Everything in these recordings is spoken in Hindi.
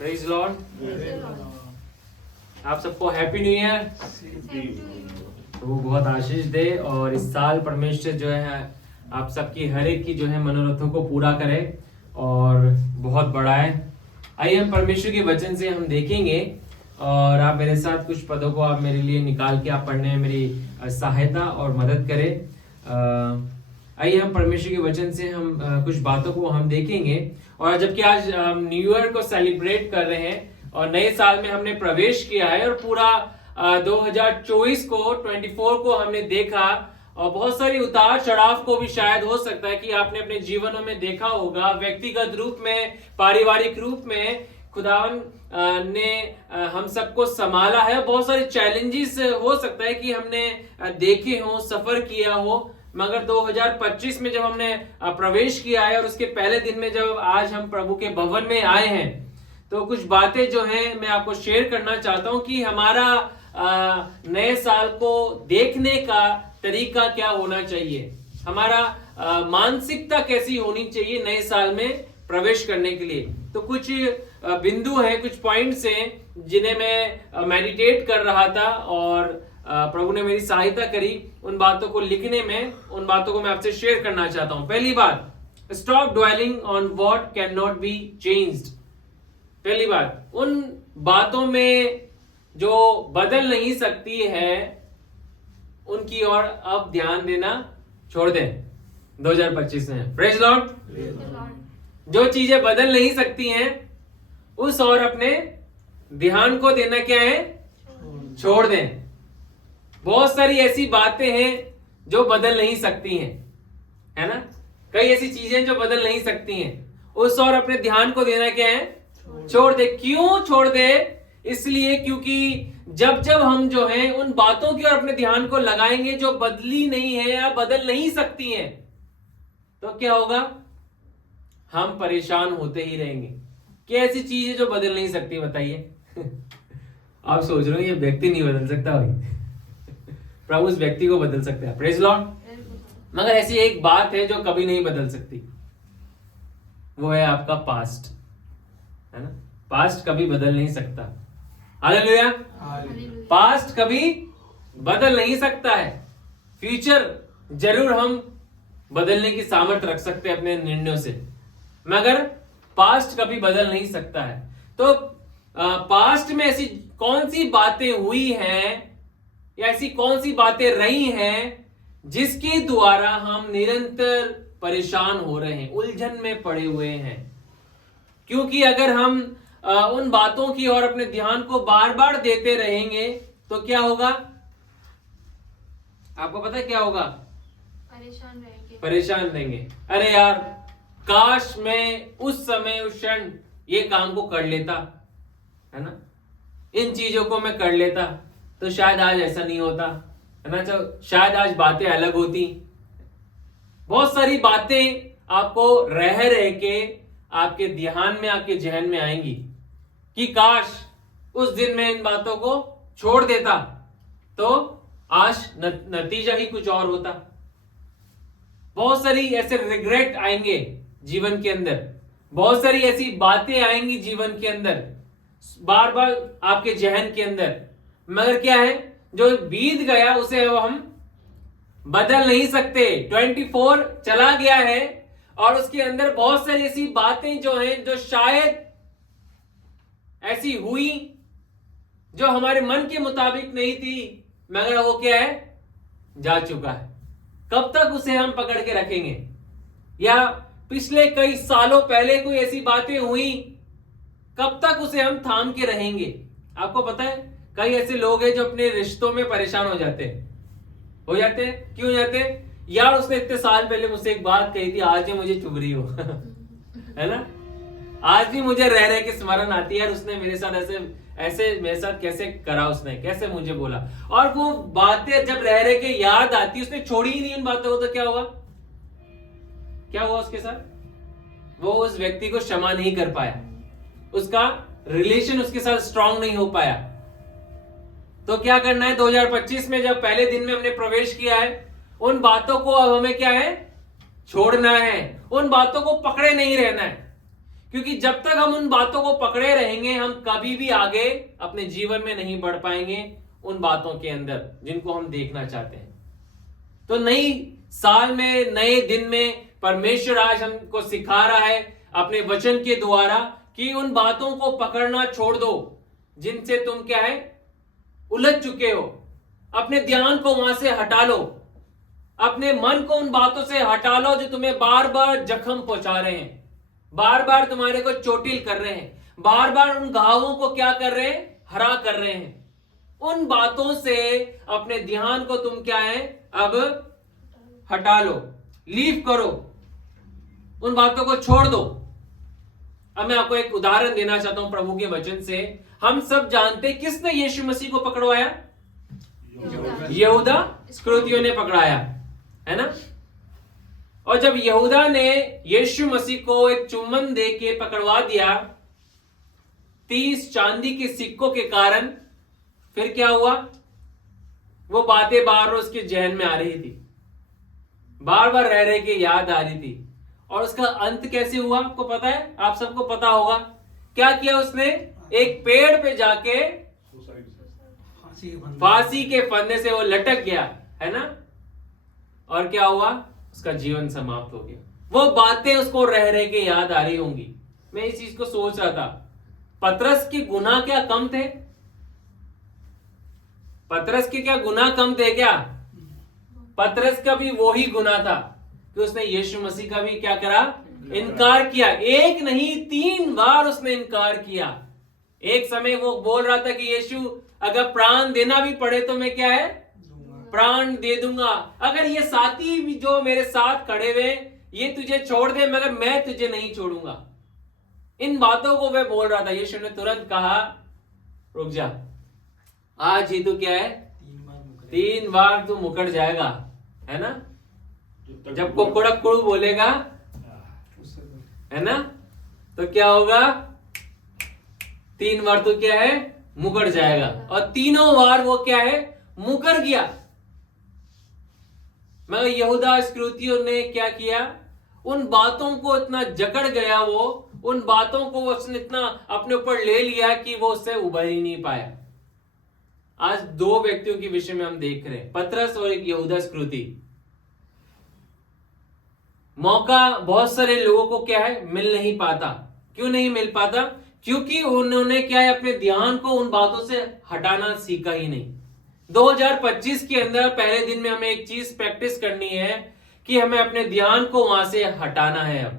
Praise Lord. आप सबको हैप्पी न्यू ईयर। प्रभु बहुत आशीष दे और इस साल परमेश्वर जो है आप सबकी हर एक की जो है मनोरथों को पूरा करे और बहुत बढ़ाए। आइए हम परमेश्वर के वचन से हम देखेंगे और आप मेरे साथ कुछ पदों को आप मेरे लिए निकाल के आप पढ़ने में मेरी सहायता और मदद करें। आइए हम परमेश्वर के वचन से हम कुछ बातों को हम देखेंगे। और जबकि आज न्यू ईयर को सेलिब्रेट कर रहे हैं और नए साल में हमने प्रवेश किया है और पूरा 2024 को 24 को हमने देखा और बहुत सारी उतार चढ़ाव को भी शायद हो सकता है कि आपने अपने जीवनों में देखा होगा, व्यक्तिगत रूप में, पारिवारिक रूप में खुदावन ने हम सबको संभाला है। बहुत सारे चैलेंजेस हो सकता है कि हमने देखे हो, सफर किया हो, मगर 2025 में जब हमने प्रवेश किया है और उसके पहले दिन में जब आज हम प्रभु के भवन में आए हैं तो कुछ बातें जो हैं मैं आपको शेयर करना चाहता हूं कि हमारा नए साल को देखने का तरीका क्या होना चाहिए, हमारा मानसिकता कैसी होनी चाहिए नए साल में प्रवेश करने के लिए। तो कुछ बिंदु हैं, कुछ पॉइंट्स हैं जिन्हें मैं मेडिटेट कर रहा था और प्रभु ने मेरी सहायता करी उन बातों को लिखने में। उन बातों को मैं आपसे शेयर करना चाहता हूं। पहली बात, stop dwelling on what can not be changed. पहली बात, उन बातों में जो बदल नहीं सकती है उनकी ओर अब ध्यान देना छोड़ दें 2025 में। Praise Lord. जो चीजें बदल नहीं सकती हैं उस और अपने ध्यान को देना क्या है, छोड़ दें। बहुत सारी ऐसी बातें हैं जो बदल नहीं सकती हैं, है ना। कई ऐसी चीजें जो बदल नहीं सकती हैं, उस और अपने ध्यान को देना क्या है, छोड़ दे। क्यों छोड़ दे? इसलिए क्योंकि जब जब हम जो है उन बातों की ओर अपने ध्यान को लगाएंगे जो बदली नहीं है या बदल नहीं सकती हैं, तो क्या होगा, हम परेशान होते ही रहेंगे। क्या ऐसी चीज है जो बदल नहीं सकती, बताइए। आप सोच रहे हो ये व्यक्ति नहीं बदल सकता भाई, प्रभु उस व्यक्ति को बदल सकते हैं। Praise Lord. मगर ऐसी एक बात है जो कभी नहीं बदल सकती, वो है आपका पास्ट, है ना। पास्ट कभी बदल नहीं सकता। हालेलुया। पास्ट कभी बदल नहीं सकता है। फ्यूचर जरूर हम बदलने की सामर्थ्य रख सकते हैं अपने निर्णयों से, मगर पास्ट कभी बदल नहीं सकता है। तो पास्ट में ऐसी कौन सी बातें हुई हैं या ऐसी कौन सी बातें रही हैं जिसके द्वारा हम निरंतर परेशान हो रहे हैं, उलझन में पड़े हुए हैं। क्योंकि अगर हम उन बातों की ओर अपने ध्यान को बार बार देते रहेंगे तो क्या होगा, आपको पता है क्या होगा, परेशान रहेंगे। अरे यार, काश मैं उस समय उस क्षण ये काम को कर लेता, है ना, इन चीजों को मैं कर लेता तो शायद आज ऐसा नहीं होता, है ना, शायद आज बातें अलग होती। बहुत सारी बातें आपको रह रह के आपके ध्यान में, आपके जहन में आएंगी कि काश उस दिन मैं इन बातों को छोड़ देता तो आज नतीजा ही कुछ और होता। बहुत सारी ऐसे रिग्रेट आएंगे जीवन के अंदर, बहुत सारी ऐसी बातें आएंगी जीवन के अंदर, बार बार आपके जहन के अंदर। मगर क्या है, जो बीत गया उसे हम बदल नहीं सकते। 24 चला गया है और उसके अंदर बहुत सारी ऐसी बातें जो हैं जो शायद ऐसी हुई जो हमारे मन के मुताबिक नहीं थी, मगर वो क्या है, जा चुका है। कब तक उसे हम पकड़ के रखेंगे? या पिछले कई सालों पहले कोई ऐसी बातें हुई, कब तक उसे हम थाम के रहेंगे? आपको पता है कई ऐसे लोग हैं जो अपने रिश्तों में परेशान हो जाते हैं। क्यों जाते हैं? यार उसने इतने साल पहले मुझसे एक बात कही थी, आज भी मुझे चुभ रही हो। है ना, आज भी मुझे रह रहे के स्मरण आती है, यार उसने मेरे साथ ऐसे मेरे साथ कैसे करा, उसने कैसे मुझे बोला। और वो बातें जब रह रहे के याद आती, उसने छोड़ी ही नहीं उन बातों को, तो क्या हुआ, क्या हुआ उसके साथ? वो उस व्यक्ति को क्षमा नहीं कर पाया, उसका रिलेशन उसके साथ स्ट्रांग नहीं हो पाया। तो क्या करना है 2025 में, जब पहले दिन में हमने प्रवेश किया है, उन बातों को अब हमें क्या है, छोड़ना है। उन बातों को पकड़े नहीं रहना है। क्योंकि जब तक हम उन बातों को पकड़े रहेंगे हम कभी भी आगे अपने जीवन में नहीं बढ़ पाएंगे उन बातों के अंदर जिनको हम देखना चाहते हैं। तो नई साल में, नए दिन में परमेश्वर आज हमको सिखा रहा है अपने वचन के द्वारा कि उन बातों को पकड़ना छोड़ दो जिनसे तुम क्या है उलझ चुके हो। अपने ध्यान को वहां से हटा लो, अपने मन को उन बातों से हटा लो जो तुम्हें बार बार जख्म पहुंचा रहे हैं, बार बार तुम्हारे को चोटिल कर रहे हैं, बार बार उन घावों को क्या कर रहे हैं, हरा कर रहे हैं। उन बातों से अपने ध्यान को तुम क्या है अब हटा लो, लीव करो, उन बातों को छोड़ दो। अब मैं आपको एक उदाहरण देना चाहता हूं प्रभु के वचन से। हम सब जानते हैं किसने यीशु मसीह को पकड़वाया? यहूदा इस्करियोती ने पकड़ाया, है ना। और जब यहूदा ने यीशु मसीह को एक चुम्बन दे के पकड़वा दिया 30 चांदी के सिक्कों के कारण, फिर क्या हुआ? वो बातें बार बार उसके जहन में आ रही थी, बार बार रह रहे के याद आ रही थी। और उसका अंत कैसे हुआ आपको पता है? आप सबको पता होगा। क्या किया उसने? एक पेड़ पे जाके फांसी के फंदे से वो लटक गया, है ना। और क्या हुआ? उसका जीवन समाप्त हो गया। वो बातें उसको रह रहे के याद आ रही होंगी। मैं इस चीज को सोच रहा था, पतरस के गुनाह क्या कम थे? पतरस के क्या गुनाह कम थे क्या? पतरस का भी वो ही गुनाह था कि उसने यीशु मसीह का भी क्या करा? इनकार किया। एक नहीं 3 बार उसने इनकार किया। एक समय वो बोल रहा था कि यीशु अगर प्राण देना भी पड़े तो मैं क्या है प्राण दे दूंगा। अगर ये साथी भी जो मेरे साथ खड़े हुए ये तुझे छोड़ दे मगर मैं तुझे नहीं छोड़ूंगा। इन बातों को वह बोल रहा था। यीशु ने तुरंत कहा रुक जा, आज ही तू क्या है 3 बार तू मुकर जाएगा, है ना। जब कुड़क कुड़ू बोलेगा, है ना, तो क्या होगा? 3 बार तो क्या है मुकर जाएगा। और तीनों बार वो क्या है मुकर गया। मगर यहूदा इस्करियोती ने क्या किया? उन बातों को इतना जकड़ गया, वो उन बातों को उसने इतना अपने ऊपर ले लिया कि वो उससे उभर ही नहीं पाया। आज 2 व्यक्तियों के विषय में हम देख रहे हैं, पतरस और एक यहूदा इस्करियोती। मौका बहुत सारे लोगों को क्या है मिल नहीं पाता। क्यों नहीं मिल पाता? क्योंकि उन्होंने क्या है अपने ध्यान को उन बातों से हटाना सीखा ही नहीं। 2025 के अंदर पहले दिन में हमें एक चीज प्रैक्टिस करनी है कि हमें अपने ध्यान को वहां से हटाना है। अब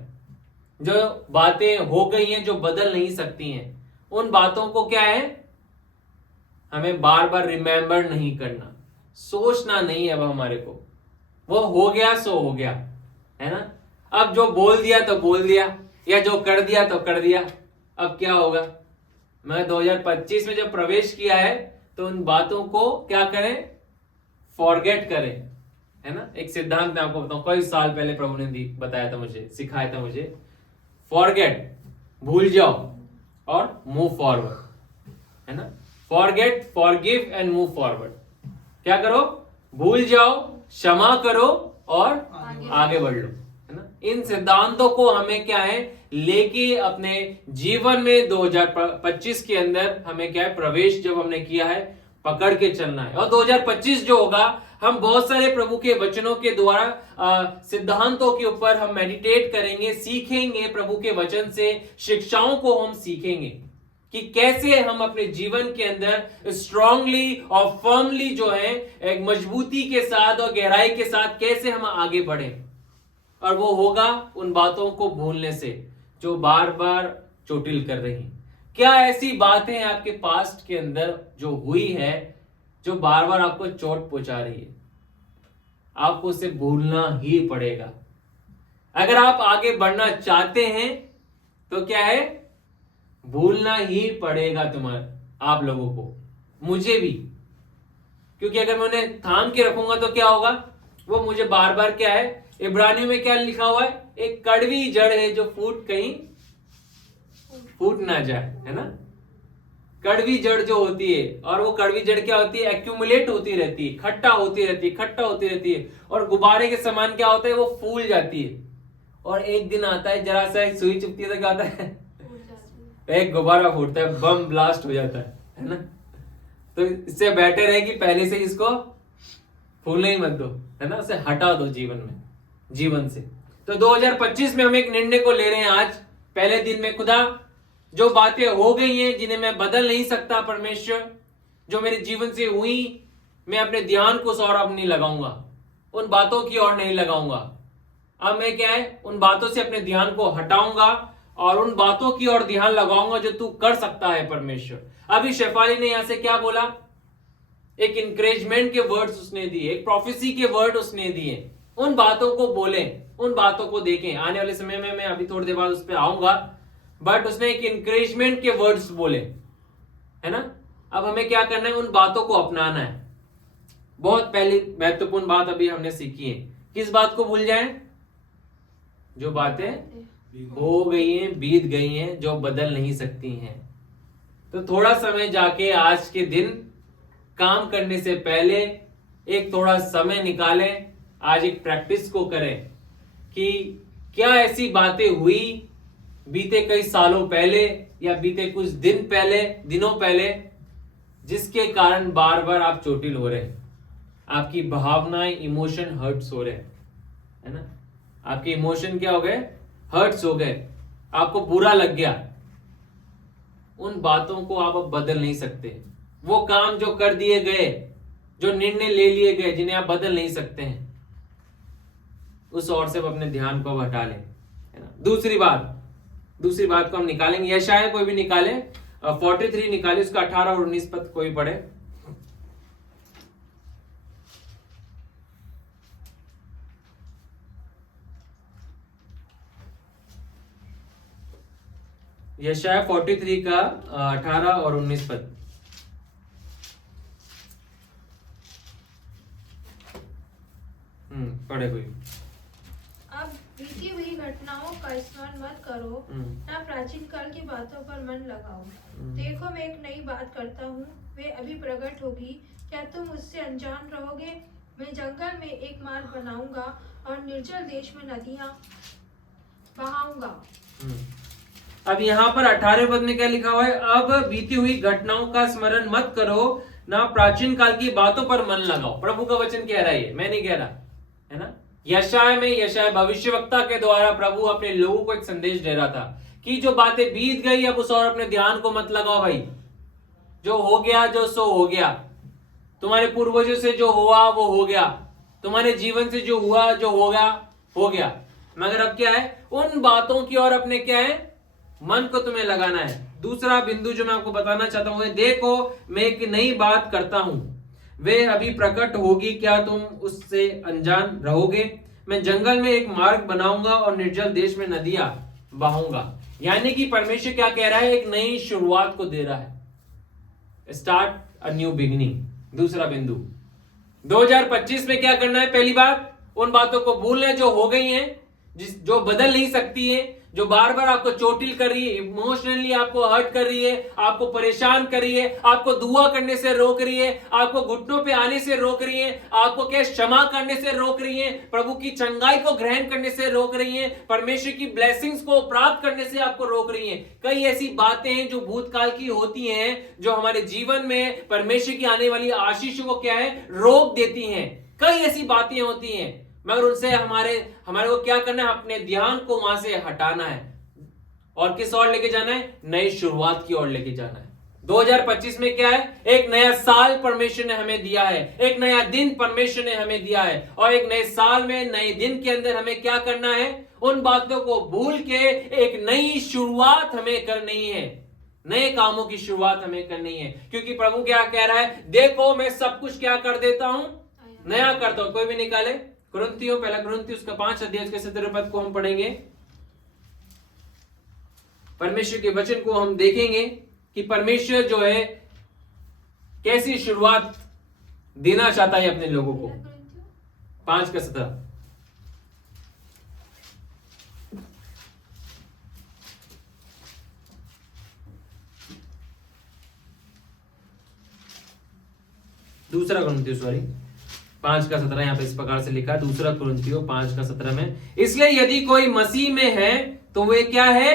जो बातें हो गई हैं जो बदल नहीं सकती हैं, उन बातों को क्या है हमें बार बार रिमेंबर नहीं करना, सोचना नहीं है। अब हमारे को वो हो गया सो हो गया, है ना। अब जो बोल दिया तो बोल दिया, या जो कर दिया तो कर दिया। अब क्या होगा? मैं 2025 में जब प्रवेश किया है तो उन बातों को क्या करें? फॉरगेट करें, है ना। एक सिद्धांत मैं आपको बताऊं, कई साल पहले प्रभु ने बताया था मुझे, सिखाया था मुझे। फॉरगेट, भूल जाओ, और मूव फॉरवर्ड, है ना। Forget, forgive and move forward. क्या करो? भूल जाओ, क्षमा करो और आगे बढ़ लो, है ना। इन सिद्धांतों को हमें क्या है लेके अपने जीवन में 2025 के अंदर हमें क्या है प्रवेश जब हमने किया है पकड़ के चलना है। और 2025 जो होगा हम बहुत सारे प्रभु के वचनों के द्वारा सिद्धांतों के ऊपर हम मेडिटेट करेंगे, सीखेंगे। प्रभु के वचन से शिक्षाओं को हम सीखेंगे कि कैसे हम अपने जीवन के अंदर स्ट्रांगली और फर्मली जो है एक मजबूती के साथ और गहराई के साथ कैसे हम आगे बढ़े। और वो होगा उन बातों को भूलने से जो बार बार चोटिल कर रही। क्या ऐसी बातें हैं आपके पास्ट के अंदर जो हुई है जो बार बार आपको चोट पहुंचा रही है? आपको उसे भूलना ही पड़ेगा। अगर आप आगे बढ़ना चाहते हैं तो क्या है भूलना ही पड़ेगा आप लोगों को, मुझे भी। क्योंकि अगर मैं उन्हें थाम के रखूंगा तो क्या होगा? वो मुझे बार बार क्या है, इब्रानी में क्या लिखा हुआ है, एक कड़वी जड़ है जो कहीं फूट ना जाए, है ना। कड़वी जड़ जो होती है, और वो कड़वी जड़ क्या होती है? एक्यूमुलेट होती रहती है, खट्टा होती रहती है। और गुब्बारे के समान क्या होता है? वो फूल जाती है। और एक दिन आता है, जरा सा सुई चुभती है तो क्या होता है एक गुब्बारा फूटता है, बम ब्लास्ट हो जाता है ना। तो इससे बेटर है कि पहले से इसको फूलने ही मत दो, है ना, उसे हटा दो जीवन से। तो 2025 में हम एक निर्णय को ले रहे हैं आज पहले दिन में, खुदा जो बातें हो गई हैं जिन्हें मैं बदल नहीं सकता, परमेश्वर जो मेरे जीवन से हुई, मैं अपने ध्यान को और अब नहीं लगाऊंगा, उन बातों की ओर नहीं लगाऊंगा। अब मैं क्या है, उन बातों से अपने ध्यान को हटाऊंगा और उन बातों की ओर ध्यान लगाऊंगा जो तू कर सकता है परमेश्वर। अभी शेफाली ने यहां से क्या बोला, एक इंकरेजमेंट के वर्ड्स उसने दिए, एक प्रोफेसी के वर्ड उसने दिए। उन बातों को बोले, उन बातों को देखें। आने वाले समय में मैं अभी थोड़ी देर बाद उस पर आऊंगा, बट उसने एक इंकरेजमेंट के वर्ड्स बोले, है ना। अब हमें क्या करना है, उन बातों को अपनाना है। बहुत पहली महत्वपूर्ण बात अभी हमने सीखी है, किस बात को भूल जाएं, जो बातें हो गई हैं, बीत गई हैं, जो बदल नहीं सकती हैं। तो थोड़ा समय जाके आज के दिन काम करने से पहले एक थोड़ा समय निकालें, आज एक प्रैक्टिस को करें कि क्या ऐसी बातें हुई बीते कई सालों पहले या बीते कुछ दिनों पहले जिसके कारण बार बार आप चोटिल हो रहे हैं, आपकी भावनाएं, इमोशन हर्ट्स हो रहे हैं, है ना। आपके इमोशन क्या हो गए, हर्ट्स हो गए, आपको बुरा लग गया। उन बातों को आप अब बदल नहीं सकते। वो काम जो कर दिए गए, जो निर्णय ले लिए गए, जिन्हें आप बदल नहीं सकते हैं, उस ओर से अपने ध्यान को हटा लें, है ना। दूसरी बात को हम निकालेंगे, यशाया कोई भी निकाले, 43 निकाले, उसका 18 और 19 पद कोई पढ़े। यशाया 43 का 18 और 19 पद। पढ़े कोई। अब बीती हुई घटनाओं का स्मरण मत करो, ना प्राचीन काल की बातों पर मन लगाओ। देखो मैं एक नई बात करता हूँ, वे अभी प्रकट होगी, क्या तुम उससे अनजान रहोगे? मैं जंगल में एक मार्ग बनाऊंगा और निर्जल देश में नदियां बहाऊंगा। अब यहाँ पर 18 पद में क्या लिखा हुआ है, अब बीती हुई घटनाओं का स्मरण मत करो, ना प्राचीन काल की बातों पर मन लगाओ। प्रभु का वचन कह रहा है, मैं नहीं कह रहा, है ना। यशाया भविष्यवक्ता के द्वारा प्रभु अपने लोगों को एक संदेश दे रहा था कि जो बातें बीत गई अब उस और अपने ध्यान को मत लगाओ भाई। जो हो गया, जो सो हो गया, तुम्हारे पूर्वजों से जो हुआ वो हो गया, तुम्हारे जीवन से जो हुआ, जो हो गया। मगर अब क्या है, उन बातों की ओर अपने क्या है, मन को तुम्हें लगाना है। दूसरा बिंदु जो मैं आपको बताना चाहता हूं, देखो मैं एक नई बात करता हूं, वे अभी प्रकट होगी, क्या तुम उससे अनजान रहोगे? मैं जंगल में एक मार्ग बनाऊंगा और निर्जल देश में नदियां बहाऊंगा। यानी कि परमेश्वर क्या कह रहा है, एक नई शुरुआत को दे रहा है, स्टार्ट अ न्यू बिगिनिंग। दूसरा बिंदु, 2025 में क्या करना है, पहली बात उन बातों को भूलना जो हो गई हैं, जो बदल नहीं सकती है, जो बार बार आपको चोटिल कर रही है, इमोशनली आपको हर्ट कर रही है, आपको परेशान कर रही है, आपको दुआ करने से रोक रही है, आपको घुटनों पे आने से रोक रही है, आपको क्या क्षमा करने से रोक रही है, प्रभु की चंगाई को ग्रहण करने से रोक रही है, परमेश्वर की ब्लेसिंग्स को प्राप्त करने से आपको रोक रही है। कई ऐसी बातें हैं जो भूतकाल की होती हैं, जो हमारे जीवन में परमेश्वर की आने वाली आशीषों को क्या है, रोक देती हैं। कई ऐसी बातें होती हैं, मगर उनसे हमारे को क्या करना है, अपने ध्यान को वहां से हटाना है और किस ओर लेके जाना है, नई शुरुआत की ओर लेके जाना है। 2025 में क्या है, एक नया साल परमेश्वर ने हमें दिया है, एक नया दिन परमेश्वर ने हमें दिया है, और एक नए साल में, नए दिन के अंदर हमें क्या करना है, उन बातों को भूल के एक नई शुरुआत हमें करनी है, नए कामों की शुरुआत हमें करनी है। क्योंकि प्रभु क्या कह रहा है, देखो मैं सब कुछ क्या कर देता हूं, नया करता हूं। कोई भी निकाले कुरिन्थियों, पहला कुरिन्थियों उसका 5 अध्याय के 17 पद को हम पढ़ेंगे। परमेश्वर के वचन को हम देखेंगे कि परमेश्वर जो है कैसी शुरुआत देना चाहता है अपने लोगों को। 5 का 17। दूसरा कुरिन्थियों 5 का 17 यहाँ पे इस प्रकार से लिखा, दूसरा कुरिन्थियों 5 का 17 में, इसलिए यदि कोई मसीह में है तो वे क्या है,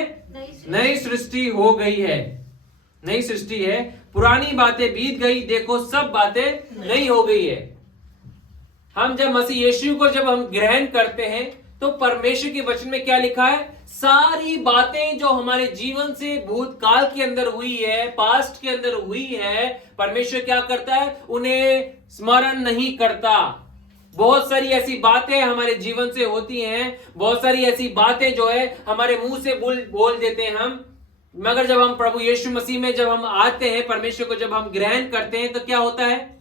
नई सृष्टि हो गई है, नई सृष्टि है, पुरानी बातें बीत गई, देखो सब बातें नई हो गई है। हम जब मसीह यीशु को जब हम ग्रहण करते हैं तो परमेश्वर के वचन में क्या लिखा है, सारी बातें जो हमारे जीवन से भूतकाल के अंदर हुई है, पास्ट के अंदर हुई है, परमेश्वर क्या करता है, उन्हें स्मरण नहीं करता। बहुत सारी ऐसी बातें हमारे जीवन से होती हैं, बहुत सारी ऐसी बातें जो है हमारे मुंह से बोल देते हैं हम, मगर जब हम प्रभु यीशु मसीह में जब हम आते हैं, परमेश्वर को जब हम ग्रहण करते हैं तो क्या होता है,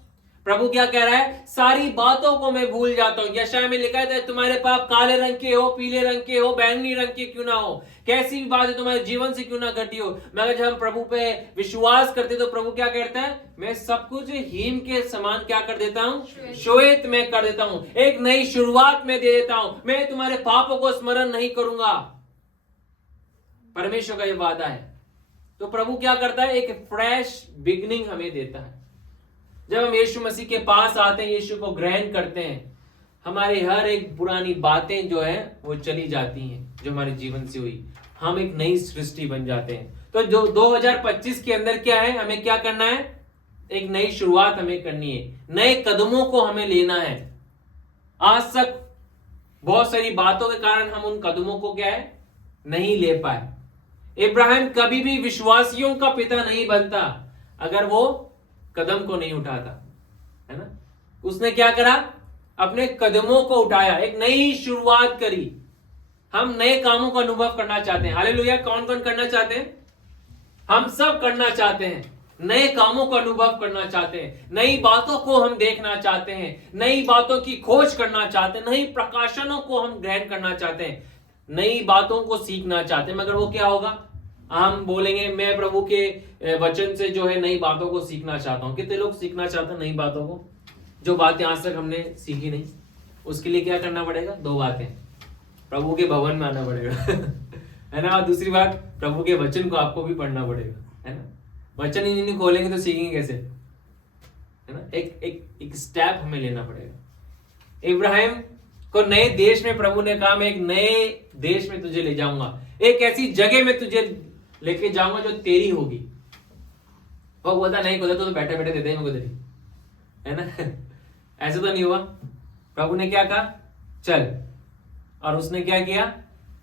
प्रभु क्या कह रहा है, सारी बातों को मैं भूल जाता हूं। यशायाह में लिखा है, तुम्हारे पाप काले रंग के हो, पीले रंग के हो, बैंगनी रंग के क्यों ना हो, कैसी भी बात है तुम्हारे जीवन से क्यों ना घटी हो, मगर जब हम प्रभु पे विश्वास करते तो प्रभु क्या कहता है, मैं सब कुछ हीम के समान क्या कर देता हूं, श्वेत में कर देता हूं, एक नई शुरुआत में दे देता हूं, मैं तुम्हारे पापों को स्मरण नहीं करूंगा। परमेश्वर का यह वादा है। तो प्रभु क्या करता है, एक फ्रेश बिगनिंग हमें देता है। जब हम यीशु मसीह के पास आते हैं, यीशु को ग्रहण करते हैं, हमारी हर एक पुरानी बातें जो है वो चली जाती हैं जो हमारे जीवन से हुई, हम एक नई सृष्टि बन जाते हैं। तो जो 2025 के अंदर क्या है, हमें क्या करना है, एक नई शुरुआत हमें करनी है, नए कदमों को हमें लेना है। आज तक बहुत सारी बातों के कारण हम उन कदमों को क्या है, नहीं ले पाए। इब्राहिम कभी भी विश्वासियों का पिता नहीं बनता अगर वो कदम को नहीं उठाता, है ना। उसने क्या करा, अपने कदमों को उठाया, एक नई शुरुआत करी। हम नए कामों का अनुभव करना चाहते हैं। हालेलुया। कौन कौन करना चाहते हैं, हम सब करना चाहते हैं, नए कामों का अनुभव करना चाहते हैं, नई बातों को हम देखना चाहते हैं, नई बातों की खोज करना चाहते हैं, नई प्रकाशनों को हम ग्रहण करना चाहते हैं, नई बातों को सीखना चाहते हैं। मगर वो क्या होगा, हम बोलेंगे मैं प्रभु के वचन से जो है नई बातों को सीखना चाहता हूं। कितने लोग सीखना चाहते हैं नई बातों को, जो बातें आज तक हमने सीखी नहीं। उसके लिए क्या करना पड़ेगा, दो बातें, प्रभु के भवन में आना पड़ेगा है ना। और दूसरी बात, प्रभु के वचन को आपको भी पढ़ना पड़ेगा, है ना। वचन ही नहीं खोलेंगे तो सीखेंगे कैसे, है ना। एक स्टेप हमें लेना पड़ेगा। इब्राहिम को नए देश में प्रभु ने कहा, मैं एक नए देश में तुझे ले जाऊंगा, एक ऐसी जगह में तुझे लेके जाऊंगा जो तेरी होगी। वो बोलता नहीं, खुदा तो बैठे बैठे देते हैं मुझे तेरी, है ना। ऐसे तो नहीं हुआ। प्रभु ने क्या कहा, चल, और उसने क्या किया,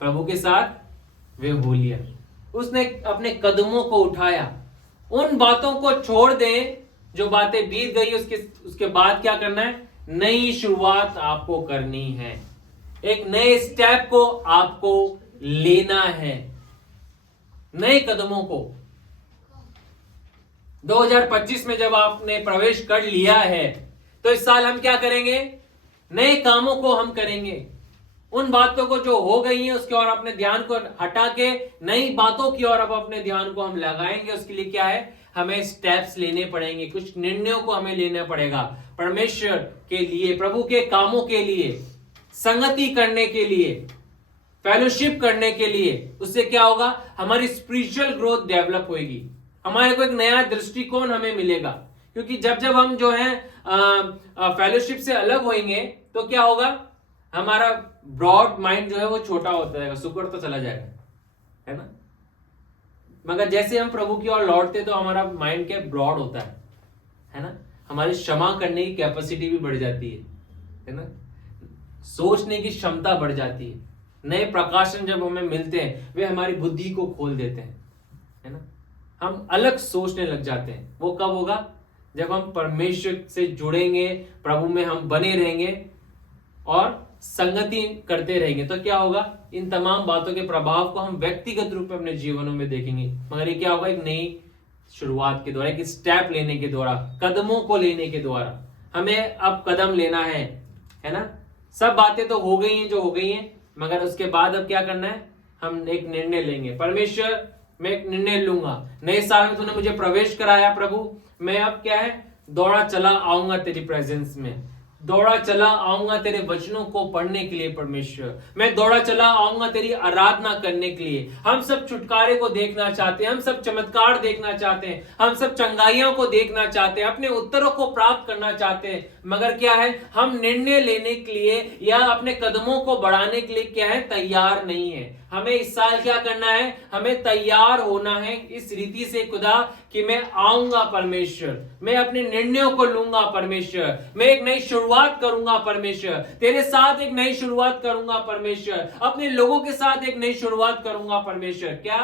प्रभु के साथ वे हो लिया। उसने अपने कदमों को उठाया। उन बातों को छोड़ दें जो बातें बीत गई, उसके बाद क्या करना है, नई शुरुआत आपको करनी है, एक नए स्टेप को आपको लेना है, नए कदमों को। 2025 में जब आपने प्रवेश कर लिया है तो इस साल हम क्या करेंगे, नए कामों को हम करेंगे। उन बातों को जो हो गई हैं उसकी ओर अपने ध्यान को हटा के नई बातों की ओर अब अपने ध्यान को हम लगाएंगे। उसके लिए क्या है, हमें स्टेप्स लेने पड़ेंगे, कुछ निर्णयों को हमें लेना पड़ेगा परमेश्वर के लिए, प्रभु के कामों के लिए, संगति करने के लिए, फेलोशिप करने के लिए। उससे क्या होगा, हमारी स्पिरिचुअल ग्रोथ डेवलप होगी, हमारे को एक नया दृष्टिकोण हमें मिलेगा। क्योंकि जब हम जो है फेलोशिप से अलग होंगे तो क्या होगा, हमारा ब्रॉड माइंड जो है वो छोटा होता जाएगा, सुकर तो चला जाएगा, है ना। मगर जैसे हम प्रभु की ओर लौटते तो हमारा माइंड क्या ब्रॉड होता है ना। हमारी क्षमा करने की कैपेसिटी भी बढ़ जाती है ना। सोचने की क्षमता बढ़ जाती है। नए प्रकाशन जब हमें मिलते हैं वे हमारी बुद्धि को खोल देते हैं, है ना। हम अलग सोचने लग जाते हैं। वो कब होगा, जब हम परमेश्वर से जुड़ेंगे, प्रभु में हम बने रहेंगे और संगति करते रहेंगे। तो क्या होगा, इन तमाम बातों के प्रभाव को हम व्यक्तिगत रूप में अपने जीवनों में देखेंगे। मगर ये क्या होगा, एक नई शुरुआत के द्वारा, एक स्टेप लेने के द्वारा, कदमों को लेने के द्वारा हमें अब कदम लेना है ना। सब बातें तो हो गई हैं जो हो गई हैं, मगर उसके बाद अब क्या करना है, हम एक निर्णय लेंगे। परमेश्वर, मैं एक निर्णय लूंगा, नए साल में तूने मुझे प्रवेश कराया प्रभु, मैं अब क्या है, दौड़ा चला आऊंगा तेरी प्रेजेंस में, दौड़ा चला आऊंगा तेरे वचनों को पढ़ने के लिए परमेश्वर, मैं दौड़ा चला आऊंगा तेरी आराधना करने के लिए। हम सब छुटकारे को देखना चाहते हैं, हम सब चमत्कार देखना चाहते हैं, हम सब चंगाइयों को देखना चाहते हैं, अपने उत्तरों को प्राप्त करना चाहते हैं। मगर क्या है, हम निर्णय लेने के लिए या अपने कदमों को बढ़ाने के लिए क्या है, तैयार नहीं है। हमें इस साल क्या करना है, हमें तैयार होना है इस रीति से खुदा कि मैं आऊंगा परमेश्वर, मैं अपने निर्णयों को लूंगा परमेश्वर, मैं एक नई शुरुआत करूंगा परमेश्वर, तेरे साथ एक नई शुरुआत करूंगा परमेश्वर, अपने लोगों के साथ एक नई शुरुआत करूंगा परमेश्वर। क्या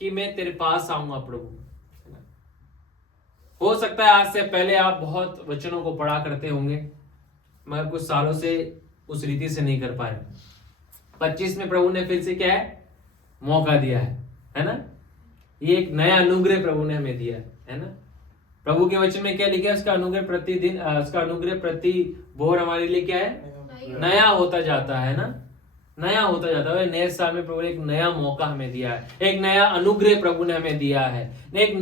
कि मैं तेरे पास आऊंगा प्रभु। हो सकता है आज से पहले आप बहुत वचनों को पढ़ा करते होंगे, मगर कुछ सालों से उस रीति से नहीं कर पाए। 25 में प्रभु ने फिर से क्या है, मौका दिया है ना। ये एक नया अनुग्रह प्रभु ने हमें दिया है ना। प्रभु के वचन में क्या लिखा है, उसका अनुग्रह प्रतिदिन, उसका अनुग्रह प्रति भोर हमारे लिए क्या है, नया होता जाता है ना, नया होता जाता है। नए साल में प्रभु ने एक नया मौका हमें दिया है, एक नया अनुग्रह प्रभु ने हमें दिया है, एक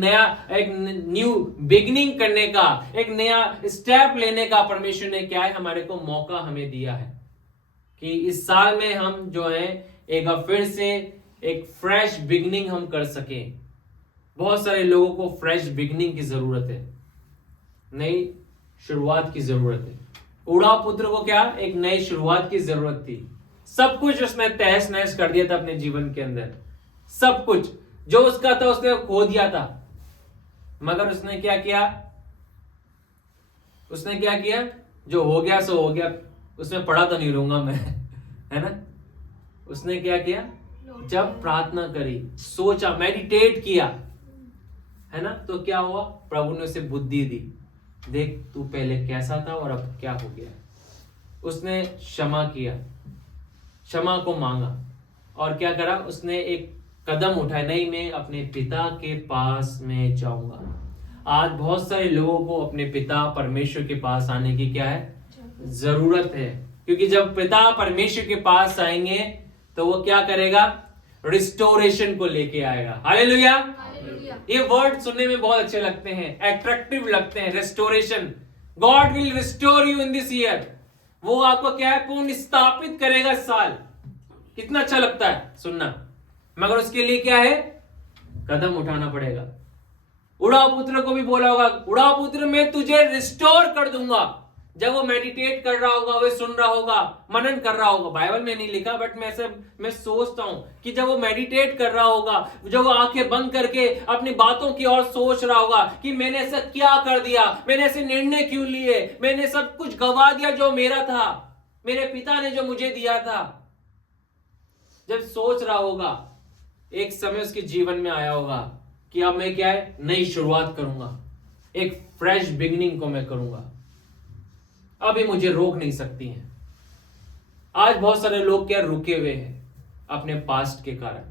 न्यू बिगिनिंग करने का, एक नया स्टेप लेने का परमेश्वर ने क्या है, हमारे को मौका हमें दिया है कि इस साल में हम जो है एक फिर से एक फ्रेश बिगिनिंग हम कर सकें। बहुत सारे लोगों को फ्रेश बिगिनिंग की जरूरत है, नई शुरुआत की जरूरत है। उड़ा पुत्र को क्या, एक नई शुरुआत की जरूरत थी। सब कुछ उसने तहस नहस कर दिया था अपने जीवन के अंदर, सब कुछ जो उसका था उसने खो दिया था, मगर उसने क्या किया, उसने क्या किया, जो हो गया सो हो गया। उसमें पढ़ा तो नहीं रहूंगा मैं, है ना। उसने क्या किया, जब प्रार्थना करी, सोचा, मेडिटेट किया, है ना, तो क्या हुआ, प्रभु ने उसे बुद्धि दी, देख तू पहले कैसा था और अब क्या हो गया। उसने क्षमा किया, क्षमा को मांगा और क्या करा, उसने एक कदम उठाया, नहीं मैं अपने पिता के पास में जाऊंगा। आज बहुत सारे लोगों को अपने पिता परमेश्वर के पास आने की क्या है, जरूरत है, क्योंकि जब पिता परमेश्वर के पास आएंगे तो वो क्या करेगा, रिस्टोरेशन को लेके आएगा। हालेलुया। ये वर्ड सुनने में बहुत अच्छे लगते हैं, अट्रैक्टिव लगते हैं। Restoration, God will restore you in this year. वो आपको क्या है, पुनर्स्थापित करेगा इस साल। कितना अच्छा लगता है सुनना, मगर उसके लिए क्या है, कदम उठाना पड़ेगा। उड़ा पुत्र को भी बोला होगा, उड़ा पुत्र मैं तुझे रिस्टोर कर दूंगा। जब वो मेडिटेट कर रहा होगा, वो सुन रहा होगा, मनन कर रहा होगा, बाइबल में नहीं लिखा बट मैं सोचता हूं कि जब वो मेडिटेट कर रहा होगा, जब वो आंखें बंद करके अपनी बातों की ओर सोच रहा होगा कि मैंने ऐसा क्या कर दिया, मैंने ऐसे निर्णय क्यों लिए, मैंने सब कुछ गवा दिया जो मेरा था, मेरे पिता ने जो मुझे दिया था। जब सोच रहा होगा, एक समय उसके जीवन में आया होगा कि अब मैं क्या है, नई शुरुआत करूंगा, एक फ्रेश बिगिनिंग को मैं करूंगा, अभी मुझे रोक नहीं सकती हैं। आज बहुत सारे लोग क्या रुके हुए हैं अपने पास्ट के कारण,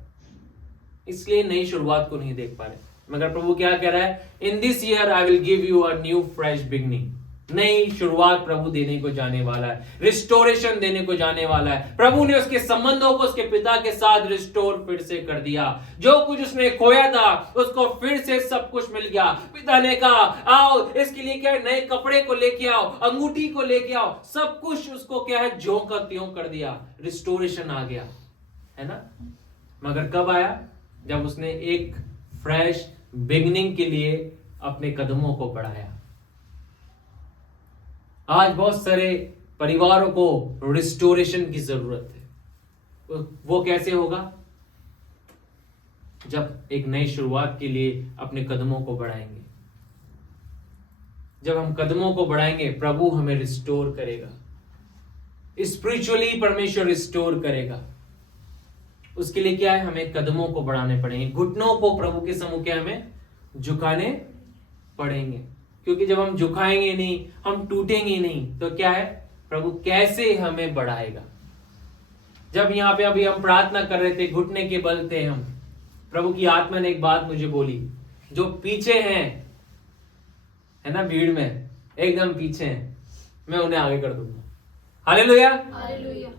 इसलिए नई शुरुआत को नहीं देख पा रहे। मगर प्रभु क्या कह रहा है, in this year I will give you a new fresh beginning. नई शुरुआत प्रभु देने को जाने वाला है, रिस्टोरेशन देने को जाने वाला है। प्रभु ने उसके संबंधों को उसके पिता के साथ रिस्टोर फिर से कर दिया। जो कुछ उसने खोया था उसको फिर से सब कुछ मिल गया। पिता ने कहा आओ, इसके लिए क्या, नए कपड़े को लेके आओ, अंगूठी को लेके आओ, सब कुछ उसको क्या है, ज्यों का त्यों कर दिया। रिस्टोरेशन आ गया, है ना। मगर कब आया, जब उसने एक फ्रेश बिगिनिंग के लिए अपने कदमों को बढ़ाया। आज बहुत सारे परिवारों को रिस्टोरेशन की जरूरत है। वो कैसे होगा, जब एक नई शुरुआत के लिए अपने कदमों को बढ़ाएंगे। जब हम कदमों को बढ़ाएंगे, प्रभु हमें रिस्टोर करेगा, स्पिरिचुअली परमेश्वर रिस्टोर करेगा। उसके लिए क्या है, हमें कदमों को बढ़ाने पड़ेंगे, घुटनों को प्रभु के सम्मुख हमें झुकाने पड़ेंगे। क्योंकि जब हम झुकाएंगे नहीं, हम टूटेंगे नहीं, तो क्या है, प्रभु कैसे हमें बढ़ाएगा। जब यहाँ पे अभी हम प्रार्थना कर रहे थे, घुटने के बल थे हम, प्रभु की आत्मा ने एक बात मुझे बोली, जो पीछे हैं, है ना, भीड़ में एकदम पीछे हैं, मैं उन्हें आगे कर दूंगा। Hallelujah, hallelujah.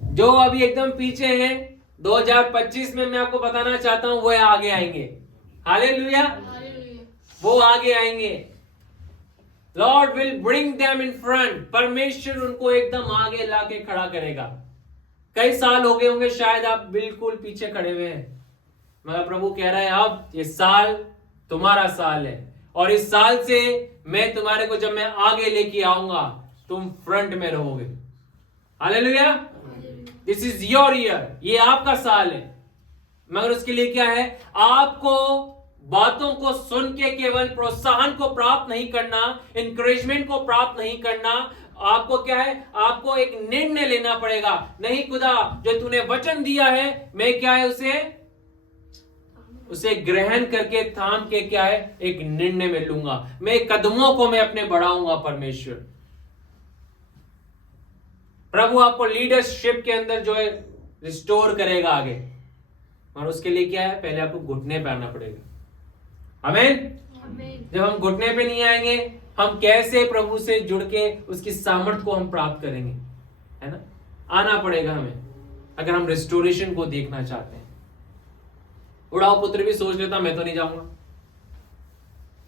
जो अभी एकदम पीछे हैं, 2025 में मैं आपको बताना चाहता हूं, वो आगे आएंगे। हालेलुया, वो आगे आएंगे। Lord will bring them in front. परमेश्वर उनको एकदम आगे लाके खड़ा करेगा। कई साल हो गए होंगे शायद आप बिल्कुल पीछे खड़े हुए हैं, मगर प्रभु कह रहा है अब ये साल तुम्हारा साल है, और इस साल से मैं तुम्हारे को, जब मैं आगे लेके आऊंगा, तुम फ्रंट में रहोगे। Hallelujah. This is your year, ये आपका साल है। मगर उसके लिए क्या है, आपको बातों को सुन के केवल प्रोत्साहन को प्राप्त नहीं करना, इंकरेजमेंट को प्राप्त नहीं करना, आपको क्या है, आपको एक निर्णय लेना पड़ेगा। नहीं खुदा, जो तूने वचन दिया है, मैं क्या है उसे ग्रहण करके थाम के क्या है, एक निर्णय में लूंगा, मैं कदमों को मैं अपने बढ़ाऊंगा। परमेश्वर प्रभु आपको लीडरशिप के अंदर जो है रिस्टोर करेगा आगे, और उसके लिए क्या है, पहले आपको घुटने पे आना पड़ेगा। आमीन। जब हम घुटने पे नहीं आएंगे, हम कैसे प्रभु से जुड़ के उसकी सामर्थ को हम प्राप्त करेंगे, है ना। आना पड़ेगा हमें, अगर हम रिस्टोरेशन को देखना चाहते हैं। उड़ाव पुत्र भी सोच लेता मैं तो नहीं जाऊंगा,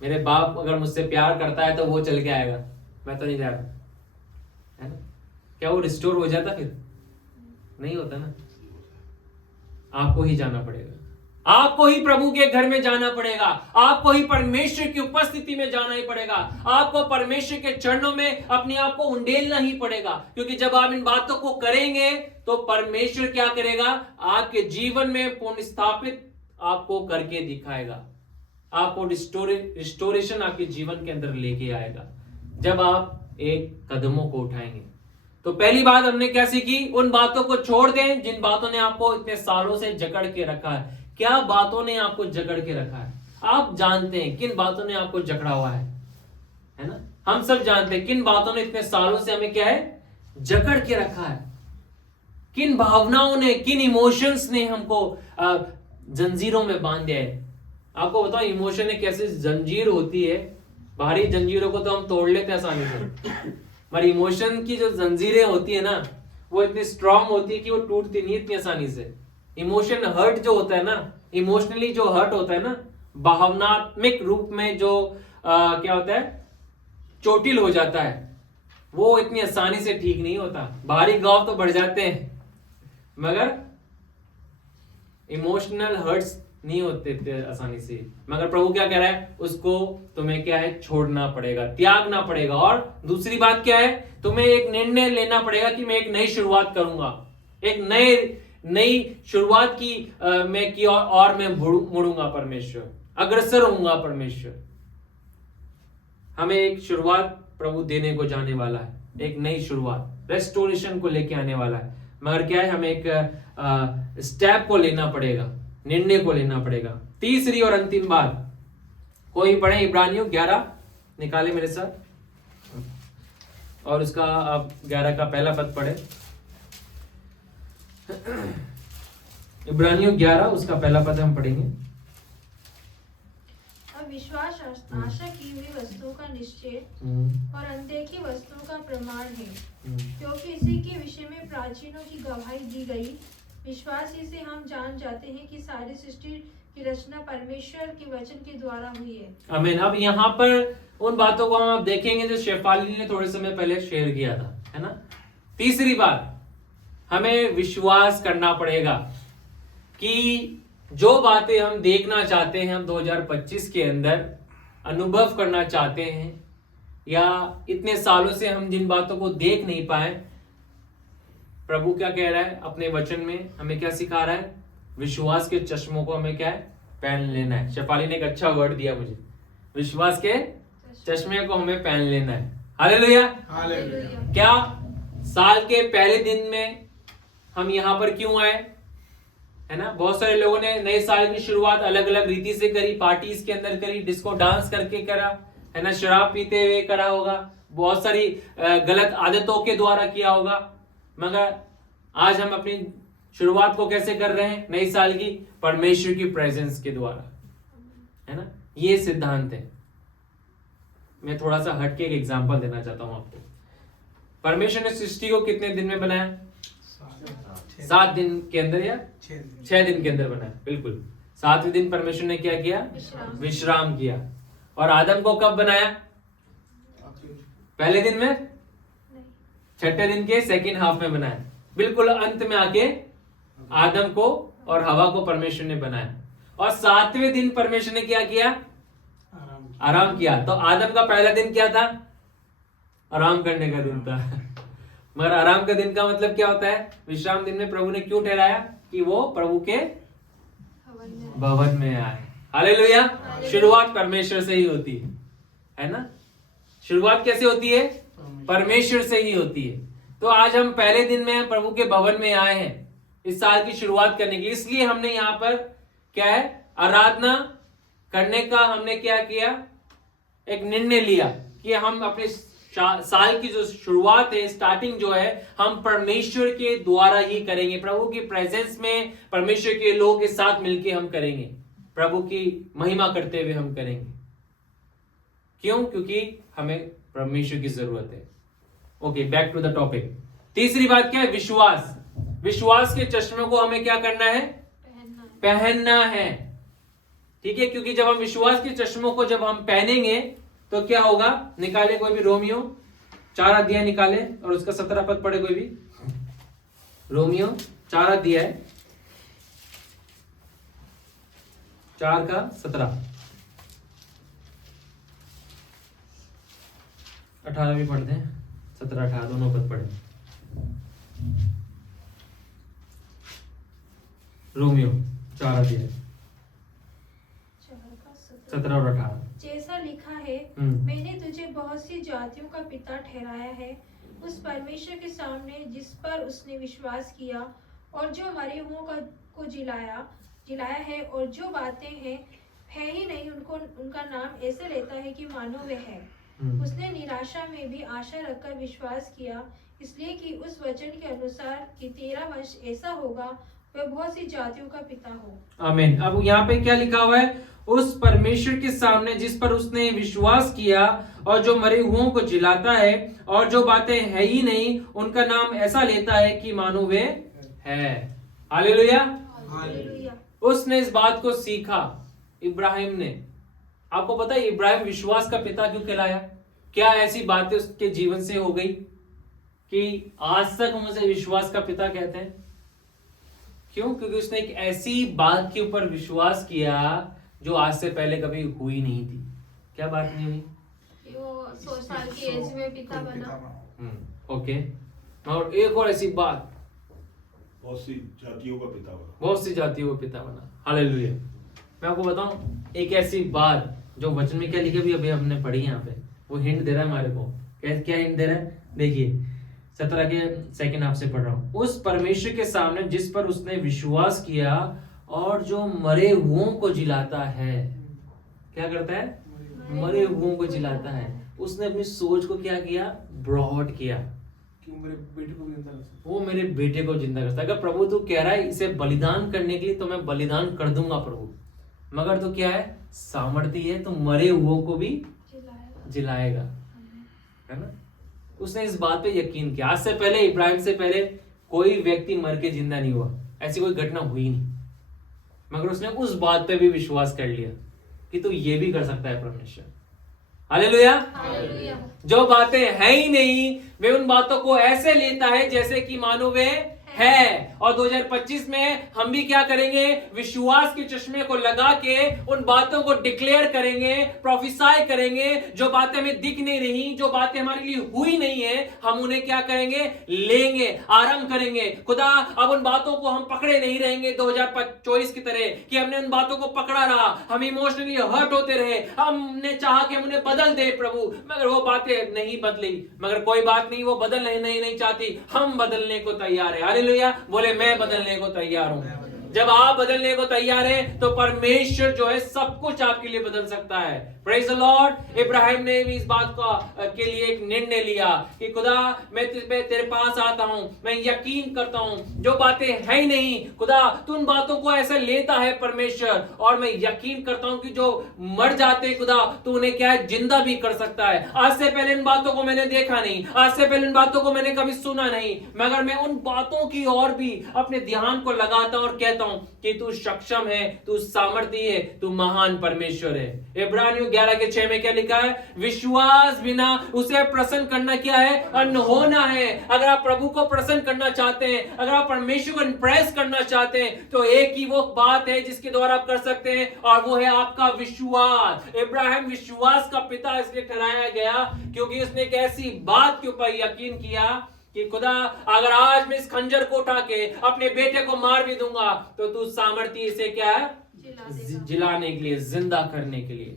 मेरे बाप अगर मुझसे प्यार करता है तो वो चल के आएगा, मैं तो नहीं जा रहा, है ना। क्या वो रिस्टोर हो जाता? फिर नहीं होता ना। आपको ही जाना पड़ेगा, आपको ही प्रभु के घर में जाना पड़ेगा, आपको ही परमेश्वर की उपस्थिति में जाना ही पड़ेगा, आपको परमेश्वर के चरणों में अपने आप को उंडेलना ही पड़ेगा। क्योंकि जब आप इन बातों को करेंगे तो परमेश्वर क्या करेगा, आपके जीवन में पुनर्स्थापित आपको करके दिखाएगा, आपको रिस्टोरेशन आपके जीवन के अंदर लेके आएगा जब आप एक कदमों को उठाएंगे। तो पहली बात हमने क्या सीखी, उन बातों को छोड़ दें जिन बातों ने आपको इतने सालों से जकड़ के रखा है। क्या बातों ने आपको जकड़ के रखा है? आप जानते हैं किन बातों ने आपको जकड़ा हुआ है ना। हम सब जानते हैं किन बातों ने इतने सालों से हमें क्या है, जकड़ के रखा है। किन भावनाओं ने, किन इमोशंस ने हमको जंजीरों में बांध दिया है। आपको बताओ, इमोशन एक ऐसी जंजीर होती है, बाहरी जंजीरों को तो हम तोड़ लेते हैं आसानी से, पर इमोशन की जो जंजीरें होती है ना, वो इतनी स्ट्रांग होती है कि वो टूटती नहीं इतनी आसानी से। इमोशन हर्ट जो होता है ना, इमोशनली जो हर्ट होता है ना, भावनात्मक रूप में जो क्या होता है, चोटिल हो जाता है, वो इतनी आसानी से ठीक नहीं होता। बाहरी घाव तो बढ़ जाते हैं, मगर इमोशनल हर्ट्स नहीं होते थे आसानी से। मगर प्रभु क्या कह रहा है, उसको तुम्हें क्या है, छोड़ना पड़ेगा, त्यागना पड़ेगा। और दूसरी बात क्या है, तुम्हें एक निर्णय लेना पड़ेगा कि मैं एक नई शुरुआत करूंगा, एक नई शुरुआत की मैं की और मैं मुड़ूंगा परमेश्वर, अग्रसर होऊंगा परमेश्वर। हमें एक शुरुआत प्रभु देने को जाने वाला है, एक नई शुरुआत, रेस्टोरेशन को लेके आने वाला है। मगर क्या है, हमें एक स्टेप को लेना पड़ेगा, निर्णय को लेना पड़ेगा। तीसरी और अंतिम बात, कोई पढ़े इब्रानियों 11 निकाले मेरे साथ, और उसका आप 11 का पहला पद पढ़े। इब्रानियों 11 उसका पहला पद हम पढ़ेंगे। अब विश्वास आशा की हुई वस्तुओं का निश्चय और अनदेखी वस्तुओं का प्रमाण है, क्योंकि इसी के विषय में प्राचीनों की गवाही दी गई। विश्वास ही से हम जान जाते हैं कि सारी सृष्टि की रचना परमेश्वर के वचन के द्वारा हुई है। आमीन। अब यहाँ पर उन बातों को हम आप देखेंगे जो शेफाली ने थोड़े समय पहले शेयर किया था, है ना। तीसरी बात, हमें विश्वास करना पड़ेगा कि जो बातें हम देखना चाहते हैं, हम 2025 के अंदर अनुभव करना चाहते हैं, या इतने सालों से हम जिन बातों को देख नहीं पाए, प्रभु क्या कह रहा है अपने वचन में, हमें क्या सिखा रहा है, विश्वास के चश्मों को हमें क्या है, पहन लेना है। शेफाली ने एक अच्छा वर्ड दिया मुझे, विश्वास के चश्मे को हमें पहन लेना है। हालेलुया। क्या साल के पहले दिन में हम यहाँ पर क्यों आए, है ना। बहुत सारे लोगों ने नए साल की शुरुआत अलग अलग रीति से करी, पार्टीज के अंदर करी, डिस्को डांस करके करा, है ना, शराब पीते हुए करा होगा, बहुत सारी गलत आदतों के द्वारा किया होगा। मगर आज हम अपनी शुरुआत को कैसे कर रहे हैं नई साल की, परमेश्वर की प्रेजेंस के द्वारा, है ना। ये सिद्धांत है। मैं थोड़ा सा हटके एक एग्जांपल देना चाहता हूं आपको। परमेश्वर ने सृष्टि को कितने दिन में बनाया? 7 दिन के अंदर या 6 दिन के अंदर बनाया। बिल्कुल, 7वें दिन परमेश्वर ने क्या किया? विश्राम किया। और आदम को कब बनाया? पहले दिन में? छठे दिन के सेकेंड हाफ में बनाया। बिल्कुल अंत में आके आदम को और हवा को परमेश्वर ने बनाया। और 7वें दिन परमेश्वर ने क्या किया? आराम किया। तो आदम का पहला दिन क्या था? आराम करने का दिन था। मगर आराम का दिन का मतलब क्या होता है? विश्राम दिन में प्रभु ने क्यों ठहराया? कि वो प्रभु के भवन में आए। हालेलुया। शुरुआत परमेश्वर से ही होती है ना? शुरुआत कैसे होती है? परमेश्वर से ही होती है। तो आज हम पहले दिन में प्रभु के भवन में आए हैं इस साल की शुरुआत करने के लिए। इसलिए हमने यहाँ पर क्या है, आराधना करने का हमने क्या किया, एक निर्णय लिया कि हम अपने साल की जो शुरुआत है, स्टार्टिंग जो है, हम परमेश्वर के द्वारा ही करेंगे। प्रभु की प्रेजेंस में परमेश्वर के लोगों के साथ मिलकर हम करेंगे, प्रभु की महिमा करते हुए हम करेंगे। क्यों? क्योंकि हमें परमेश्वर की जरूरत है। Okay, back to the topic. तीसरी बात क्या है? विश्वास। विश्वास के चश्मे को हमें क्या करना है? पहनना है। ठीक है, क्योंकि जब हम विश्वास के चश्मों को जब हम पहनेंगे तो क्या होगा? निकाले कोई भी रोमियो 4 अध्याय निकाले और उसका 17 पद पढ़े कोई भी। रोमियो 4 अध्याय 4 का 17, 18 भी पढ़ते हैं, 17 18 दोनों पद पढ़े। रोमियो 4 अध्याय 17 और 18। जैसा लिखा है, मैंने तुझे बहुत सी जातियों का पिता ठहराया है, उस परमेश्वर के सामने जिस पर उसने विश्वास किया और जो मरे हुओं को जिलाया है, और जो बातें हैं है ही नहीं उनका नाम ऐसे लेता है कि मानो वे है। उसने निराशा में भी आशा रखकर विश्वास किया, इसलिए कि उस वचन के अनुसार कि तेरा वंश ऐसा होगा, वह बहुत सी जातियों का पिता हो। आमीन। अब यहाँ पे क्या लिखा हुआ है? उस परमेश्वर के सामने जिस पर उसने विश्वास किया और जो मरे हुओं को जिलाता है, और जो बातें है ही नहीं उनका नाम ऐसा लेता है कि मानो वे है। हालेलुया। उसने इस बात को सीखा, इब्राहिम ने। आपको पता है इब्राहिम विश्वास का पिता क्यों कहलाया? क्या ऐसी बातें उसके जीवन से हो गई कि आज तक हम उसे विश्वास का पिता कहते हैं? क्यों? क्योंकि उसने एक ऐसी बात के ऊपर विश्वास किया जो आज से पहले कभी हुई नहीं थी। क्या बात नहीं हुई? वो 100 साल की एज में पिता बना। ओके। और एक और ऐसी बात, बहुत सी जातियों का पिता बना। बहुत सी जातियों का पिता बना। हालेलुया। मैं आपको बताऊं एक ऐसी बात जो वचन में क्या लिखी अभी हमने पढ़ी यहाँ पे, वो हिंट दे रहा है हमारे को। क्या हिंट दे रहा है? देखिए 17 के सेकंड आपसे पढ़ रहा हूं। उस परमेश्वर के सामने जिस पर उसने विश्वास किया और जो मरे हुओं को जिलाता है। क्या करता है? मरे हुओं को जिलाता है। उसने अपनी सोच को क्या किया? ब्रॉड किया। वो मेरे बेटे को जिंदा करता है। अगर प्रभु तू कह रहा है इसे बलिदान करने के लिए, तो मैं बलिदान कर दूंगा प्रभु, मगर तो क्या है? सामर्थ्य है तो मरे हुओं को भी जिलाएगा, है ना? उसने इस बात पे यकीन किया। आज से पहले, इब्राहिम से पहले कोई व्यक्ति मर के जिंदा नहीं हुआ, ऐसी कोई घटना हुई नहीं, मगर उसने उस बात पे भी विश्वास कर लिया कि तू ये भी कर सकता है परमेश्वर। हालेलुया। जो बातें है ही नहीं वे उन बातों को ऐसे लेता है जैसे कि मानो वे है। और 2025 में हम भी क्या करेंगे? विश्वास के चश्मे को लगा के उन बातों को डिक्लेयर करेंगे, प्रोफेसाई करेंगे। जो बातें हमें दिख नहीं रही, जो बातें हमारे लिए हुई नहीं है, हम उन्हें क्या करेंगे? लेंगे, आरंभ करेंगे। खुदा अब उन बातों को हम पकड़े नहीं रहेंगे 2024 की तरह कि हमने उन बातों को पकड़ा रहा, हम इमोशनली हर्ट होते रहे, हमने चाहा कि हम उन्हें बदल दे प्रभु, मगर वो बातें नहीं बदली। मगर कोई बात नहीं, वो बदल नहीं चाहती, हम बदलने को तैयार है। हालेलुया। बोले मैं बदलने को तैयार हूं। जब आप बदलने को तैयार हैं तो परमेश्वर जो है सब कुछ आपके लिए बदल सकता है। Praise the Lord. इब्राहिम ने भी इस बात के लिए एक निर्णय लिया कि खुदा मैं तेरे पास आता हूं, मैं यकीन करता हूं जो बातें है ही नहीं, खुदा तू उन बातों को ऐसे लेता है परमेश्वर, और मैं यकीन करता हूं कि जो मर जाते खुदा तू उन्हें क्या है? जिंदा भी कर सकता है। आज से पहले इन बातों को मैंने देखा नहीं, आज से पहले इन बातों को मैंने कभी सुना नहीं, मगर मैं उन बातों की ओर भी अपने ध्यान को लगाता और कहता हूं कि तू सक्षम है, तू सामर्थी है, तू महान परमेश्वर है। इब्रानियों 11 के 6 में क्या लिखा है? विश्वास बिना उसे प्रसन्न करना क्या है? अनहोना है। अगर आप प्रभु को प्रसन्न करना चाहते हैं, अगर आप परमेश्वर को इंप्रेस करना चाहते हैं, तो एक ही वो बात है जिसके द्वारा आप कर सकते हैं, और वो है आपका विश्वास। इब्राहिम विश्वास का पिता इसलिए ठहराया गया क्योंकि उसने एक ऐसी बात के ऊपर यकीन किया कि खुदा अगर आज मैं इस खंजर को उठा के अपने बेटे को मार भी दूंगा तो तू सामर्थ्य इसे क्या है, जिलाने के लिए, जिंदा करने के लिए।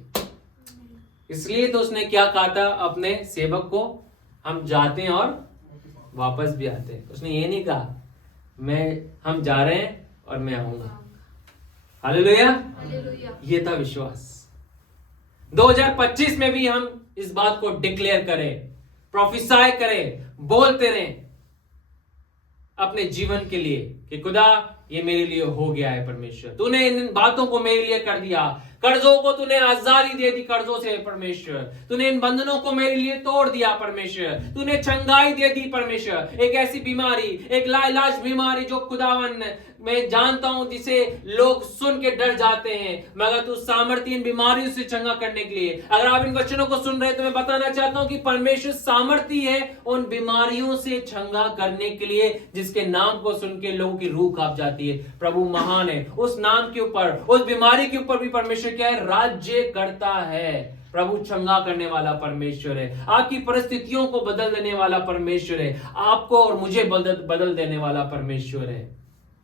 इसलिए तो उसने क्या कहा था अपने सेवक को, हम जाते हैं और वापस भी आते हैं। उसने ये नहीं कहा हम जा रहे हैं और मैं आऊंगा। हालेलुया। ये था विश्वास। 2025 में भी हम इस बात को डिक्लेयर करें, प्रोफेसाई करें, बोलते रहें अपने जीवन के लिए कि खुदा ये मेरे लिए हो गया है। परमेश्वर तूने इन बातों को मेरे लिए कर दिया, कर्जों को तूने आजादी दे दी कर्जों से। परमेश्वर तूने इन बंधनों को मेरे लिए तोड़ दिया। परमेश्वर तूने चंगाई दे दी। परमेश्वर एक ऐसी बीमारी, एक लाइलाज बीमारी जो खुदावन मैं जानता हूं जिसे लोग सुन के डर जाते हैं, मगर तू सामर्थ्य इन बीमारियों से चंगा करने के लिए। अगर आप इन वचनों को सुन रहे हैं तो मैं बताना चाहता हूं कि परमेश्वर सामर्थ्य है उन बीमारियों से चंगा करने के लिए जिसके नाम को सुन के लोगों की रूह कांप जाती है। प्रभु महान है। उस नाम के ऊपर, उस बीमारी के ऊपर भी परमेश्वर क्या है, राज्य करता है। प्रभु चंगा करने वाला परमेश्वर है। आपकी परिस्थितियों को बदल देने वाला परमेश्वर है। आपको और मुझे बदल देने वाला परमेश्वर है।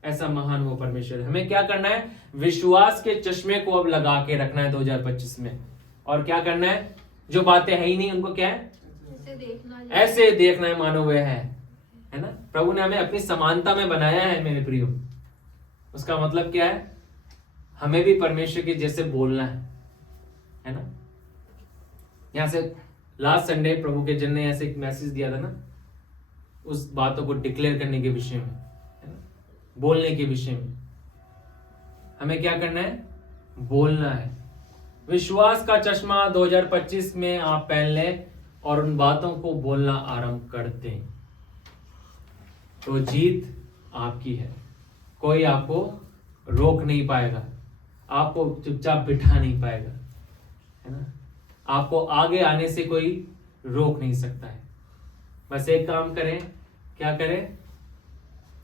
ऐसा महान वो परमेश्वर है। हमें क्या करना है, विश्वास के चश्मे को अब लगा के रखना है 2025 में। और क्या करना है, जो बातें है ही नहीं उनको क्या है, ऐसे देखना है मानो वह है ना। प्रभु ने हमें अपनी समानता में बनाया है मेरे प्रियो। उसका मतलब क्या है, हमें भी परमेश्वर के जैसे बोलना है ना। यहां से लास्ट संडे प्रभु के जन ने ऐसे एक मैसेज दिया था ना, उस बातों को डिक्लेयर करने के विषय में, है ना, बोलने के विषय में। हमें क्या करना है, बोलना है। विश्वास का चश्मा 2025 में आप पहन लें और उन बातों को बोलना आरंभ कर दें तो जीत आपकी है। कोई आपको रोक नहीं पाएगा, आपको चुपचाप बिठा नहीं पाएगा, है ना। आपको आगे आने से कोई रोक नहीं सकता है। बस एक काम करें, क्या करें,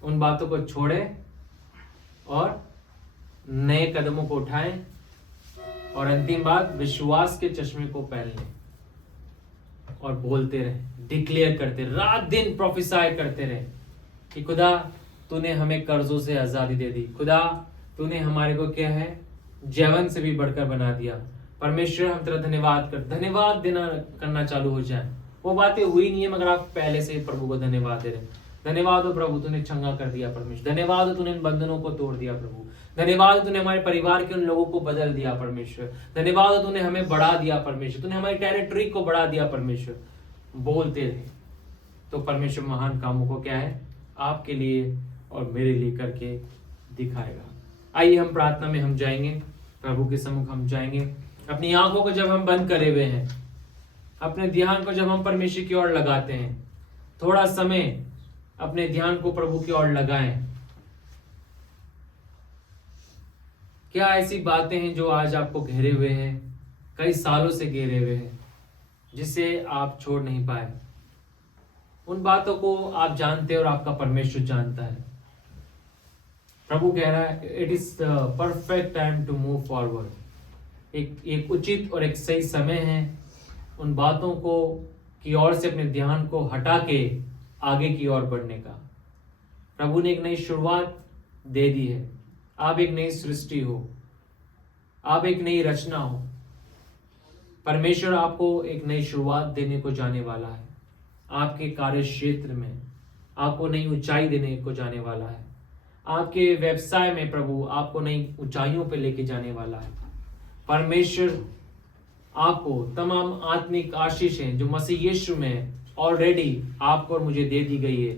उन बातों को छोड़ें और नए कदमों को उठाएं। और अंतिम बात, विश्वास के चश्मे को पहन लें और बोलते रहें, डिक्लेयर करते, रात दिन प्रोफेसाई करते रहें कि खुदा तूने हमें कर्जों से आजादी दे दी। खुदा तूने हमारे को क्या है, जीवन से भी बढ़कर बना दिया। परमेश्वर हम तेरा धन्यवाद देना करना चालू हो जाए। वो बातें हुई नहीं है मगर आप पहले से प्रभु को धन्यवाद दे रहे हैं। धन्यवाद हो प्रभु, तूने चंगा कर दिया। परमेश्वर धन्यवाद हो, तूने इन बंधनों को तोड़ दिया। प्रभु धन्यवाद हो, तूने हमारे परिवार के उन लोगों को बदल दिया। परमेश्वर धन्यवाद हो, तूने हमें बढ़ा दिया। परमेश्वर तूने हमारी टेरिटरी को बढ़ा दिया। परमेश्वर बोलते रहे तो परमेश्वर महान कामों को क्या है, आपके लिए और मेरे लिए करके दिखाएगा। आइए हम प्रार्थना में हम जाएंगे, प्रभु के सम्मुख हम जाएंगे। अपनी आंखों को जब हम बंद करे हुए हैं, अपने ध्यान को जब हम परमेश्वर की ओर लगाते हैं, थोड़ा समय अपने ध्यान को प्रभु की ओर लगाएं। क्या ऐसी बातें हैं जो आज आपको घेरे हुए हैं, कई सालों से घेरे हुए हैं, जिसे आप छोड़ नहीं पाए? उन बातों को आप जानते हैं और आपका परमेश्वर जानता है। प्रभु कह रहा है, it is the perfect time to move forward. एक उचित और एक सही समय है उन बातों को की ओर से अपने ध्यान को हटा के आगे की ओर बढ़ने का। प्रभु ने एक नई शुरुआत दे दी है। आप एक नई सृष्टि हो, आप एक नई रचना हो। परमेश्वर आपको एक नई शुरुआत देने को जाने वाला है। आपके कार्य क्षेत्र में आपको नई ऊंचाई देने को जाने वाला है। आपके व्यवसाय में प्रभु आपको नई ऊंचाइयों पर लेके जाने वाला है। परमेश्वर आपको तमाम आत्मिक आशीषें जो मसीह यीशु में ऑलरेडी आपको और मुझे दे दी गई है,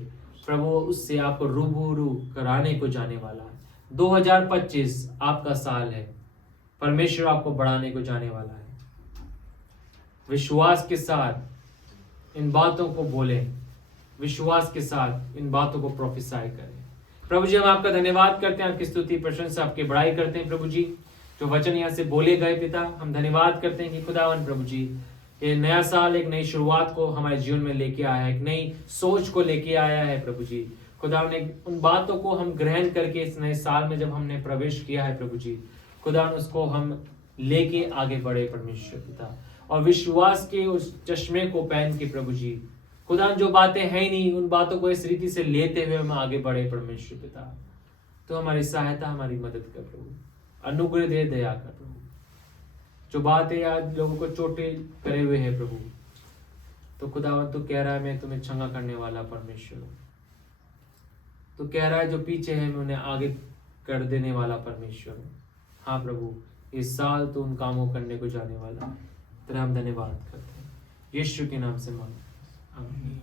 प्रभु उससे आपको रूबरू कराने को जाने वाला है। 2025 आपका साल है। परमेश्वर आपको बढ़ाने को जाने वाला है। विश्वास के साथ इन बातों को बोलें, विश्वास के साथ इन बातों को प्रोफेसाई करें। प्रभु जी हम आपका धन्यवाद करते हैं, आपकी स्तुति प्रशंसा आपकी बड़ाई करते हैं। प्रभु जी जो वचन यहाँ से बोले गए पिता, हम धन्यवाद करते हैं कि खुदावन प्रभु जी ये नया साल एक नई शुरुआत को हमारे जीवन में लेके आया है, एक नई सोच को लेके आया है। प्रभु जी खुदा ने उन बातों को हम ग्रहण करके इस नए साल में जब हमने प्रवेश किया है प्रभु जी, खुदा उसको हम लेके आगे बढ़े परमेश्वर पिता। और विश्वास के उस चश्मे को पहन के प्रभु जी खुदा जो बातें हैं ही नहीं, उन बातों को इस रीति से लेते हुए हम आगे बढ़े परमेश्वर पिता। तो हमारी सहायता, हमारी मदद कर प्रभु, अनुग्रह दे, दया कर प्रभु। जो बातें आज लोगों को चोटें करे हुए हैं प्रभु, तो खुदावन तू कह रहा है मैं तुम्हें क्षमा करने वाला परमेश्वर हूँ। तो कह रहा है जो पीछे है मैं उन्हें आगे कर देने वाला परमेश्वर हूँ। हाँ प्रभु, इस साल तो उन कामों करने को जाने वाला, तेरा हम धन्यवाद करते हैं यीशु के नाम से मांगते हैं, आमीन।